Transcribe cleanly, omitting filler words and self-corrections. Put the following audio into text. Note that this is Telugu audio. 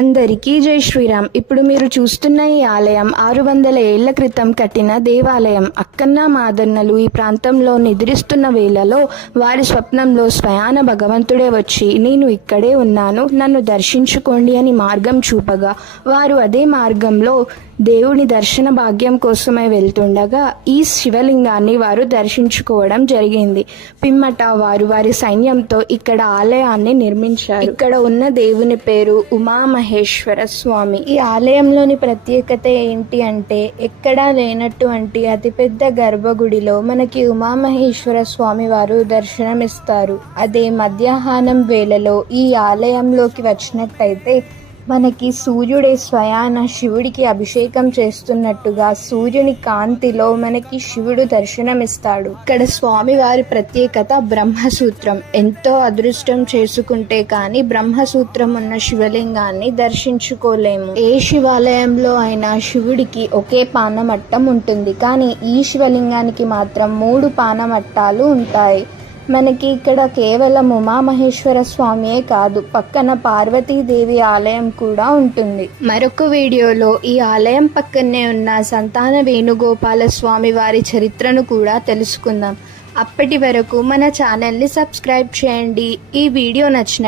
అందరికీ జై శ్రీరామ్. ఇప్పుడు మీరు చూస్తున్న ఈ ఆలయం 600 ఏళ్ల క్రితం కట్టిన దేవాలయం. అక్కన్న మాదన్నలు ఈ ప్రాంతంలో నిద్రిస్తున్న వేళలో వారి స్వప్నంలో స్వయాన భగవంతుడే వచ్చి నేను ఇక్కడే ఉన్నాను, నన్ను దర్శించుకోండి అని మార్గం చూపగా వారు అదే మార్గంలో దేవుని దర్శన భాగ్యం కోసమై వెళ్తుండగా ఈ శివలింగాన్ని వారు దర్శించుకోవడం జరిగింది. పిమ్మట వారు వారి సైన్యంతో ఇక్కడ ఆలయాన్ని నిర్మించారు. ఇక్కడ ఉన్న దేవుని పేరు ఉమామహేశ్వర స్వామి. ఈ ఆలయంలోని ప్రత్యేకత ఏంటి అంటే ఎక్కడా లేనటువంటి అతిపెద్ద గర్భగుడిలో మనకి ఉమామహేశ్వర స్వామి వారు దర్శనమిస్తారు. అదే మధ్యాహ్నం వేళలో ఈ ఆలయంలోకి వచ్చినట్టయితే మనకి సూర్యుడే స్వయాన శివుడికి అభిషేకం చేస్తున్నట్టుగా సూర్యుని కాంతిలో మనకి శివుడు దర్శనమిస్తాడు. ఇక్కడ స్వామివారి ప్రత్యేకత బ్రహ్మసూత్రం. ఎంతో అదృష్టం చేసుకుంటే కానీ బ్రహ్మసూత్రం ఉన్న శివలింగాన్ని దర్శించుకోలేము. ఏ శివాలయంలో అయినా శివుడికి ఒకే పానమట్టం ఉంటుంది, కానీ ఈ శివలింగానికి మాత్రం 3 పానమట్టాలు ఉంటాయి. మనకి ఇక్కడ కేవలం ఉమామహేశ్వర స్వామియే కాదు, పక్కన పార్వతీదేవి ఆలయం కూడా ఉంటుంది. మరొక వీడియోలో ఈ ఆలయం పక్కనే ఉన్న సంతాన వేణుగోపాల స్వామి వారి చరిత్రను కూడా తెలుసుకుందాం. అప్పటి వరకు మన ఛానల్ని సబ్స్క్రైబ్ చేయండి. ఈ వీడియో నచ్చిన